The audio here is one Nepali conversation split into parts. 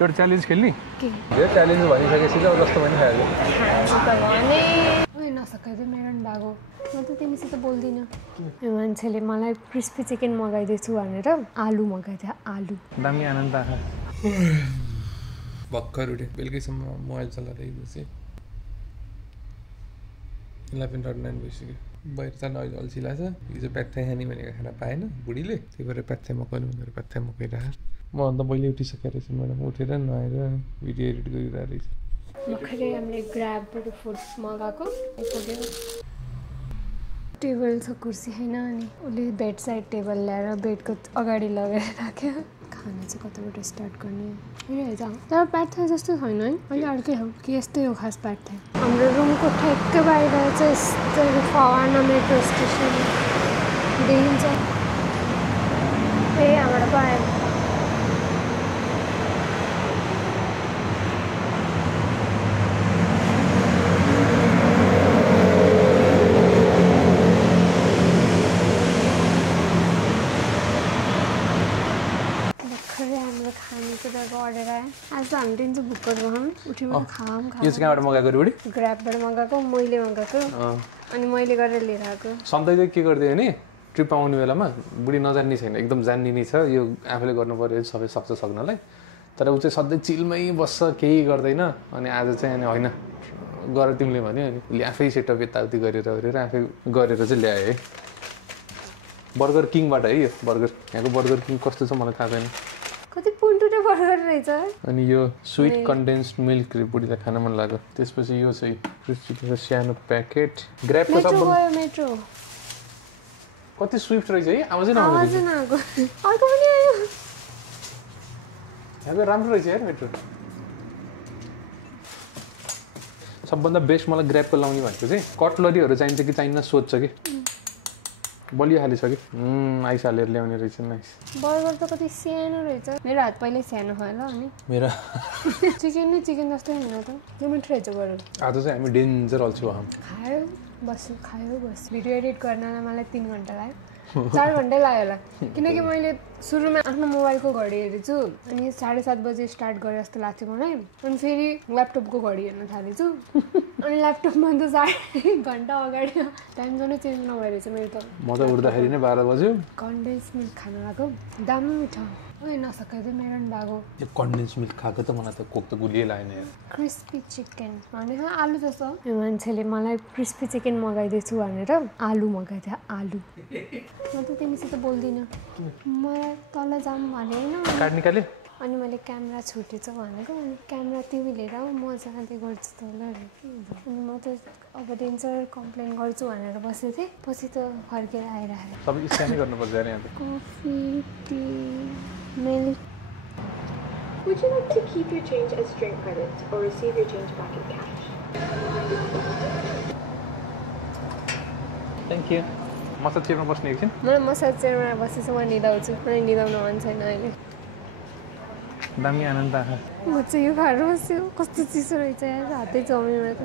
एउटा च्यालेन्ज खेल्ने के यो च्यालेन्ज भनिसकेपछि अब जस्तो पनि खायो ओइ नसकाइदियो मेरो पनि भागो म त तिमीसित बोल्दिनँ यो मान्छेले मलाई क्रिस्पी चिकन मगाइदिएछु भनेर आलु मगाइदियो आलु दामी आनन्द आयो भर्खर उठ्यो बेलुकैसम्म मोबाइल चलाएर बसेँ 11:09 भइसक्यो बाहिर जान अहिले अल्छी लाग्छ हिजो प्याथ्या खाने भनेको खाना पाएन बुढीले त्यही भएर प्याथ्या मकाउनु भनेर प्याथ्या मकाइरहेको म अन्त मैले उठिसकेको रहेछ म्याडम उठेर नुहाएर भिडियो एडिट गरिरहेको रहेछ भर्खरै हामीले ग्र्याबबाट फुड मगाएको आइपुग्यो टेबल छ कुर्सी होइन अनि उसले बेड साइड टेबल ल्याएर बेडको अगाडि लगेर राख्यो खाना चाहिँ कताबाट स्टार्ट गर्ने हेरिहाल्छ तर प्याथ्या जस्तो छैन है अहिले अर्कै हो कि यस्तै हो खास प्याथ्या हाम्रो रुमको ठ्याक्कै बाहिर चाहिँ यस्तो फवाना मेट्रो स्टेसन देखिन्छ ए हाम्रो पायो आज त हामी दिन चाहिँ भुक्कर भयौँ उठ्यौँ खाऊँ यो चाहिँ कहाँबाट मगाएको बुढी ग्र्याबबाट मगाएको मैले मगाएको अनि मैले गरेर लिएर आएको सधैँ चाहिँ के गरिदियो भने ट्रिप आउने बेलामा बुढी नजान्ने छैन एकदम जान्ने नै छ यो आफूले गर्नु पऱ्यो सबै सक्छ सक्नलाई तर ऊ चाहिँ सधैँ चिलमै बस्छ केही गर्दैन अनि आज चाहिँ अनि होइन गर तिमीले भन्यो अनि उसले आफै सेटअप यताउति गरेर आफै गरेर चाहिँ ल्यायो है बर्गर किङबाट है यो बर्गर यहाँको बर्गर किङ कस्तो छ मलाई थाहा छैन कति पुन्टुटे बर्गर रहेछ अनि यो स्विट कन्डेन्स्ड मिल्क बुढीलाई खान मन लाग्यो त्यसपछि यो चाहिँ क्रिस्पीको सानो प्याकेट ग्र्याबको सबभन्दा मेट्रो कति स्विफ्ट रहेछ है आवाजै नआएको अर्को पनि आयो यहाँको राम्रो रहेछ यार मेट्रो सबभन्दा बेस्ट मलाई ग्र्याबको लाउने भनेको चाहिँ कटलरीहरू चाहिन्छ कि चाहिन्न सोध्छ कि बलियो खाली छ कि आइस हालेर ल्याउने रहेछ नाइस बर्गर त कति सानो रहेछ मेरो हात पहिल्यै सानो भयो ल अनि मेरो चिकन नै चिकन जस्तै होइन त त्यो मिठो रहेछ बर्गर आज चाहिँ हामी डेन्जर अल्छी भयौँ खायो बस भिडियो एडिट गर्नलाई मलाई 3 घन्टा लाग्यो 4 घन्टै लाग्यो होला किनकि मैले सुरुमा आफ्नो मोबाइलको घडी हेरेछु अनि 7:30 बजे स्टार्ट गरे जस्तो लाग्थ्यो मलाई अनि फेरि ल्यापटपको घडी हेर्न थालेछु अनि ल्यापटपमा त 1.5 घन्टा अगाडि टाइम जोनै चेन्ज नभइरहेछ मेरो त म त उठ्दाखेरि नै 12 बज्यो कन्डेन्स मिल्क खान लाग्यो दामी मिठो ओइ नसकाइदियो मेरो पनि भागो यो कन्डेन्स मिल्क खाएको त मलाई त कोक त गुलिए लागेन यार क्रिस्पी चिकन भने आलु जस्तो यो मान्छेले मलाई क्रिस्पी चिकन मगाइदिएछु भनेर आलु मगाइदियो आलु म त तिमीसित बोल्दिनँ मलाई तल जाऊँ भने होइन कार्ड निकाल्यो अनि मैले क्यामेरा छुटेछ भनेको अनि क्यामेरा तिमी लिएर आऊ म जाँदै गर्छु तल अनि म त अब डेन्जर कम्प्लेन गर्छु भनेर बसेको थिएँ पछि त फर्केर आइरहेको सबै स्क्यानै गर्नुपर्छ यार यहाँ त coffee tea milk Would you like to keep your change as drink credits or receive your change back in cash? Thank you massage चेयरमा बस्ने एकछिन मलाई मसाज चेयरमा बसेछ म निदाउँछु मलाई निदाउनु मन छैन अहिले दामी आनन्द आयो म चाहिँ यो खाएर बस्यो कस्तो चिसो रहेछ यार हातै चौमीमा त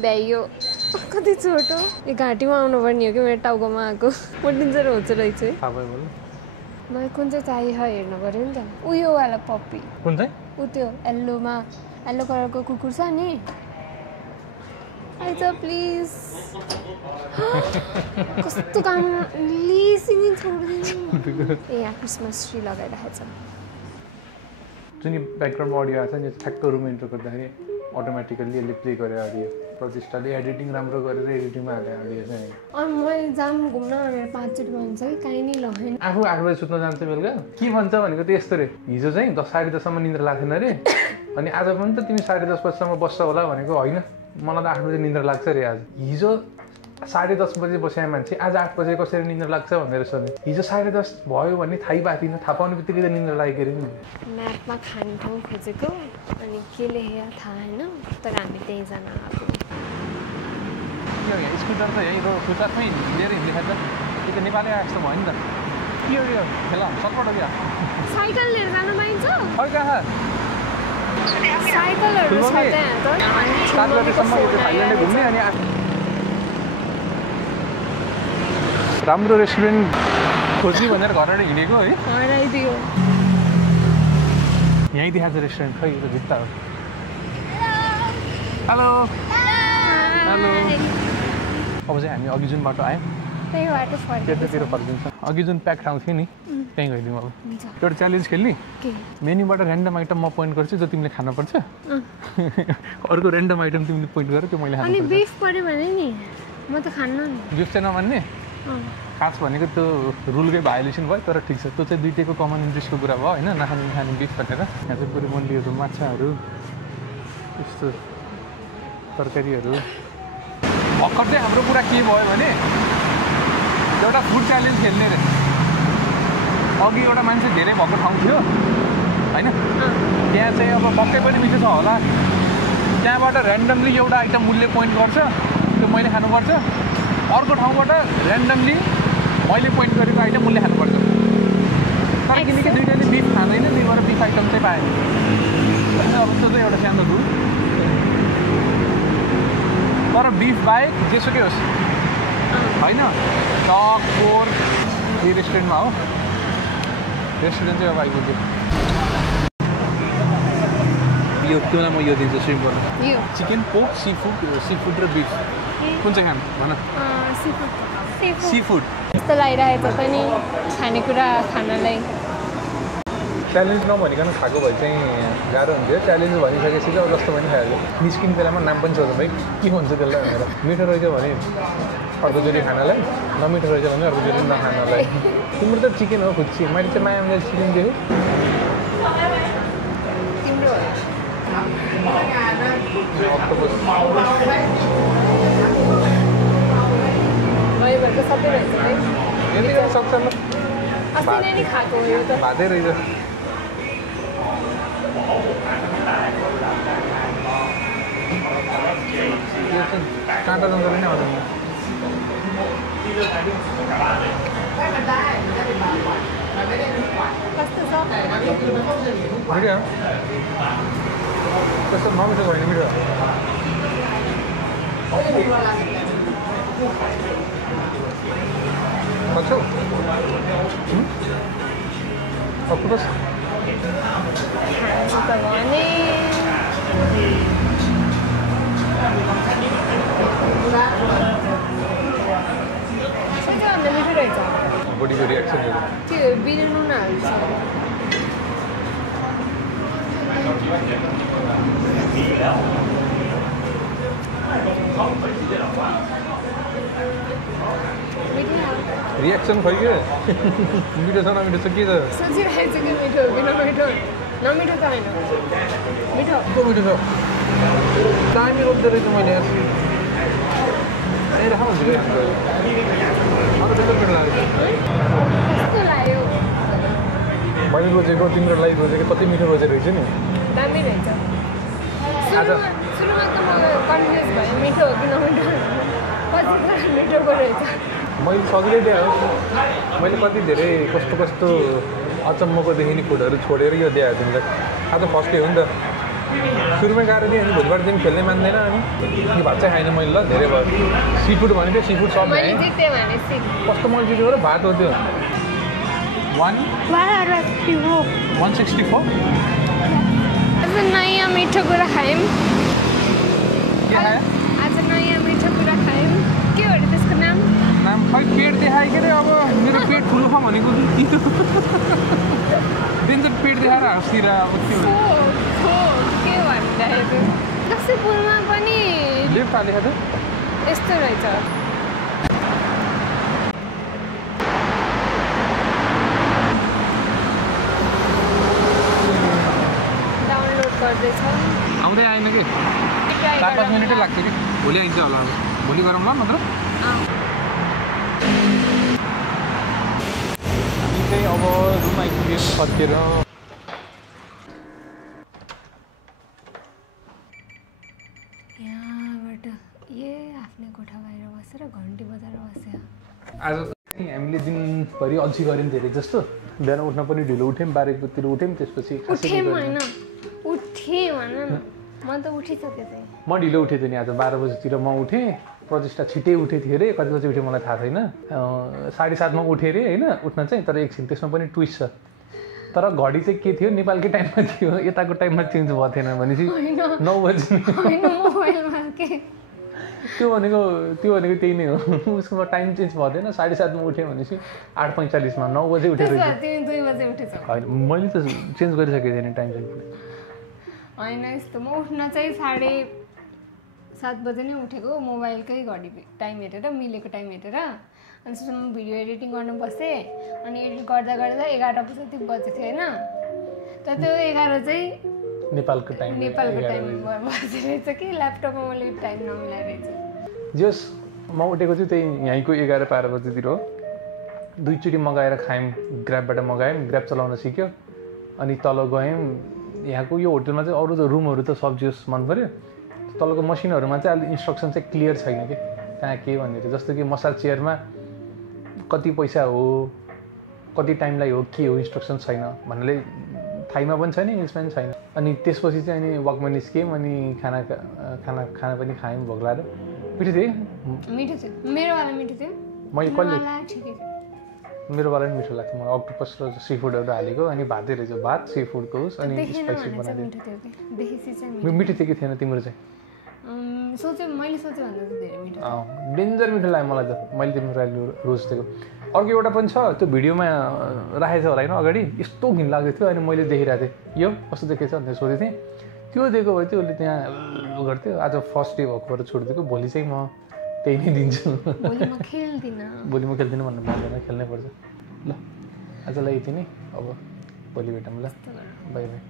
भ्याइयो कति छोटो यो घाँटीमा आउनुपर्ने हो कि मेरो टाउकोमा आएको म डेन्जर हुन्छ रहेछ है थाहा भयो मलाई मलाई कुन चाहिँ चाहियो हेर्नु पऱ्यो नि त उयोवाला पप्पी कुन चाहिँ ऊ त्यो येल्लो कलरको कुकुर छ नि आइज प्लिज कस्तो काम लिसिङ छोडिदिनु ए यहाँ क्रिसमस ट्री लगाइरहेको छ जुन ब्याकग्राउन्डमा अडियो आएको छ नि ठ्याक्क रुम इन्टर गर्दाखेरि अटोमेटिकल्ली यसले प्ले गरेर अडियो प्रतिष्ठाले एडिटिङ राम्रो गरेर एडिटिङमा हाले अडियो चाहिँ अनि मैले जाम घुम्न भनेर 5 चोटि भन्छ कि काहीँ नै लगेन आफू 8 बजी सुत्न जान्छ बेलुका के भन्छ भनेको त यस्तो रे हिजो चाहिँ 10:30 सम्म निन्द्रा लाग्थेन अरे अनि आज पनि त तिमी 10:30 बजीसम्म बस्छ होला भनेको होइन मलाई त 8 बजे निन्द्रा लाग्छ रे आज हिजो 10:30 बजे बसेको मान्छे आज 8 बजे कसरी निन्द्रा लाग्छ भनेर सोधेँ हिजो 10:30 भयो भने थाहै पाएन थाहा पाउने बित्तिकै त निन्द्रा लागेको अरे नि म्यापमा खाने ठाउँ खोजेको अनि के लेखेर थाहा होइन तर हामी त्यहीँ जान आएको यो स्कुटर त यहीँ फुटपाथमै लिएर हिँड्ने खान्छ त्यो त नेपाली आएको जस्तो भयो नि त के हो यो खेला सटपट क्या साइकल लिएर जान पाइन्छ खै कहाँ साइकलहरू छ त्यहाँ त 7 बजेसम्म यो थाइल्यान्डले घुम्ने अनि राम्रो रेस्टुरेन्ट खोज्ने भनेर घरबाट हिँडेको है हराइदियो यहीँ देखाएको छ रेस्टुरेन्ट खै यो भित्ता हो हेलो हेलो अब चाहिँ हामी अघि जुन बाटो आयौँ त्यही बाटो त्यतातिर फर्किन्छ अघि जुन प्याक ठाउँ थियो नि त्यहीँ गइदिउँ अब एउटा च्यालेन्ज खेल्ने मेन्यूबाट ऱ्यान्डम आइटम म पोइन्ट गर्छु जो तिमीले खानुपर्छ अर्को ऱ्यान्डम आइटम तिमीले पोइन्ट गर त्यो मैले अनि बिफ पर्यो भने नि म त खान्न नि बिफ चाहिँ नमान्ने खास भनेको त्यो रुलकै भायोलेसन भयो तर ठिक छ त्यो चाहिँ दुइटैको कमन इन्ट्रेस्टको कुरा भयो होइन नखाने बिफ भनेर यहाँ चाहिँ पुरै मन्डीहरू माछाहरू यस्तो तरकारीहरू भर्खर चाहिँ हाम्रो कुरा के भयो भने एउटा फुड च्यालेन्ज खेल्ने रे अघि एउटा मान्छे धेरै भएको ठाउँ थियो होइन त्यहाँ चाहिँ अब पक्कै पनि मिठो छ होला त्यहाँबाट ऱ्यान्डमली एउटा आइटम मूल्य पोइन्ट गर्छ त्यो मैले खानुपर्छ अर्को ठाउँबाट ऱ्यान्डमली मैले पोइन्ट गरेको आइटम मूल्य खानुपर्छ तर किनकि दुइटाले बिफ खाँदैन त्यही भएर बिफ आइटम चाहिँ पाएँ अब त्यो चाहिँ एउटा सानो रुल तर बिफ बाहेक जेसुकै होस् होइन टक पोर्क यही रेस्टुरेन्टमा हो रेस्टुरेन्ट चाहिँ अब आइपुग्यो यो तिमीलाई म यो दिन्छु simple chicken pork sea food र बिफ कुन चाहिँ खानु भन सी फुड यस्तो लागिरहेको छ नि खानेकुरा खानलाई च्यालेन्ज नभनिकन खाएको भए चाहिँ गाह्रो हुन्थ्यो च्यालेन्ज भनिसकेपछि चाहिँ अब जस्तो पनि खाएको निस्किने बेलामा नाम पनि सोध्नु भाइ के भन्छ त्यसलाई भनेर मिठो रहेछ भने अर्कोचोटि खानालाई नमिठो रहेछ भने अर्कोचोटि नखानालाई तिम्रो त चिकन हो खुसी मैले चाहिँ मायाले चिकन दिएँ यति गर्न सक्छ ल भातै रहेछ काँटा जान्छ पनि आउँदैन मिठो त्यस्तो नमिठो छैन मिठो सक्छौ अक्टोपस बडीको रियाक्सन त्यो बिना नुन हाल्छ रियाक्सन खै के मिठो छ नमिठो छ के छ सोचिरहेको छु कि मिठो हो कि नमिठो नमिठो त होइन मिठो कस्तो मिठो छ दामी रोप्दो रहेछ मैले राख भन्छु क्या अन्त त्यस्तो लाग्यो कस्तो लाग्यो मैले रोजेको तिम्रो लागि रोजेको कति मिठो रोजेको रहेछ नि दामी रहेछ सुरुमा त म कन्फ्युज भएँ मिठो हो कि नमिठो पछि त मिठोको रहेछ मैले सजिलै दिएँ मैले कति धेरै कस्तो कस्तो अचम्मको देखिने फुडहरू छोडेर यो दिएँ तिमीलाई आज फर्स्ट डे हो नि त सुरुमै गएर दिएँ अनि भोलिबाट तिमी खेल्नै मान्दैन अनि यो भात चाहिँ खाएन मैले ल धेरै भयो सी फुड भनेको सी फुड सब कस्तो मैले जित्यो र भात हो त्यो 164 आज नयाँ मिठो कुरा खायौँ के खायो आज नयाँ मिठो कुरा खायौँ के हो अरे त्यसको नाम खै पेट देखायो के अरे अब मेरो पेट ठुलो छ भनेको दिन्छ पेट देखाएर हाँस्तिर अब के भन्दाखेरि लक्ष्मीपुरमा पनि लेफ्ट हालेको थियो यस्तो रहेछ डाउनलोड गर्दैछ आउँदै आएन कि 4-5 मिनटै लाग्छ कि भोलि आइन्छ होला अब भोलि गरौँ ल नत्र हामी चाहिँ अब रुम आइपुग्यो फर्केर यहाँबाट आफ्नै कोठा बाहिर बसेर घन्टी बजाएर बस्यो आज हामीले दिनभरि अल्छी गऱ्यौँ धेरै जस्तो बिहान उठ्न पनि ढिलो उठ्यौँ 12 उठ्यौँ त्यसपछि उठेँ होइन उठेँ भन न म त उठिसकेँ चाहिँ म ढिलो उठेँ थिएँ नि आज 12 बजीतिर म उठेँ प्रतिष्ठा छिट्टै उठेको थियो अरे कति बजी उठेँ मलाई थाहा छैन 7:30 मा उठेँ अरे होइन उठ्न चाहिँ तर एकछिन त्यसमा पनि ट्विस्ट छ तर घडी चाहिँ के थियो नेपालकै टाइममा थियो यताको टाइममा चेन्ज भएको थिएन भनेपछि 9 बजे मोबाइलमा के त्यो भनेको त्यही नै हो उसको टाइम चेन्ज भएको थिएन 7:30 मा उठ्यो भनेपछि 8:45 मा 9 बजे उठेर तिमी 2 बजे उठेछौ हैन मैले त चेन्ज गरिसकेको थिएँ टाइम चाहिँ हैन यस्तो म उठ्न चाहिँ 7:30 बजे नै उठेको मोबाइलकै घडी टाइम हेरेर मिलेको टाइम हेरेर अनि त्यसपछि म भिडियो एडिटिङ गर्न बसेँ अनि एडिट गर्दा गर्दा 11 बजे बजेको थियो हैन तर त्यो 11 चाहिँ नेपालको टाइम बजिरहेछ कि ल्यापटपमा मैले टाइम नमिलाएर रहेछ जस म उठेको चाहिँ त्यही यहीँको 11-12 बजेतिर हो 2 चोटि मगाएर खायौँ ग्र्याबबाट मगायौँ ग्र्याब चलाउन सिक्यो अनि तल गयौँ यहाँको यो होटलमा चाहिँ अरू त रुमहरू त सब्जियोस् मन पऱ्यो तलको मसिनहरूमा चाहिँ अहिले इन्स्ट्रक्सन चाहिँ क्लियर छैन कि कहाँ के भनेर जस्तो कि मसाज चेयरमा कति पैसा हो कति टाइमलाई हो के हो इन्स्ट्रक्सन छैन भन्नाले थाईमा पनि छैन इङ्ग्लिसमा पनि छैन अनि त्यसपछि चाहिँ अनि वकमा निस्क्यौँ अनि खाना पनि खायौँ भोक लागेर मिठो थियो मेरोवाला मिठो थियो मैले कहिले ठिकै थियो मेरोवाला पनि मिठो लाग्थ्यो मलाई अक्टोपस र सी फुडहरू हालेको अनि भातै रहेछ भात सी फुडको होस् अनि स्पाइसी बनाइदियो मिठो थियो कि थिएन तिम्रो चाहिँ मैले सोचेँ भन्दा चाहिँ धेरै मिठो डेन्जर मिठो लाग्यो मलाई त मैले तिम्रो रोज दिएको अर्को एउटा पनि छ त्यो भिडियोमा राखेको छ होला होइन अगाडि यस्तो घिन लाग्दै थियो अनि मैले देखिरहेको थिएँ यो कस्तो देखेछ भनेर सोधेको थिएँ त्यो दिएको भए चाहिँ उसले त्यहाँ गर्थ्यो आज फर्स्ट डे भएको भएर छोडिदिएको भोलि चाहिँ म त्यही नै दिन्छु भोलि म खेल्दिनँ भन्नु मान्दैन खेल्नै पर्छ ल आजलाई यति नै अब भोलि भेटौँ ल बाई बाई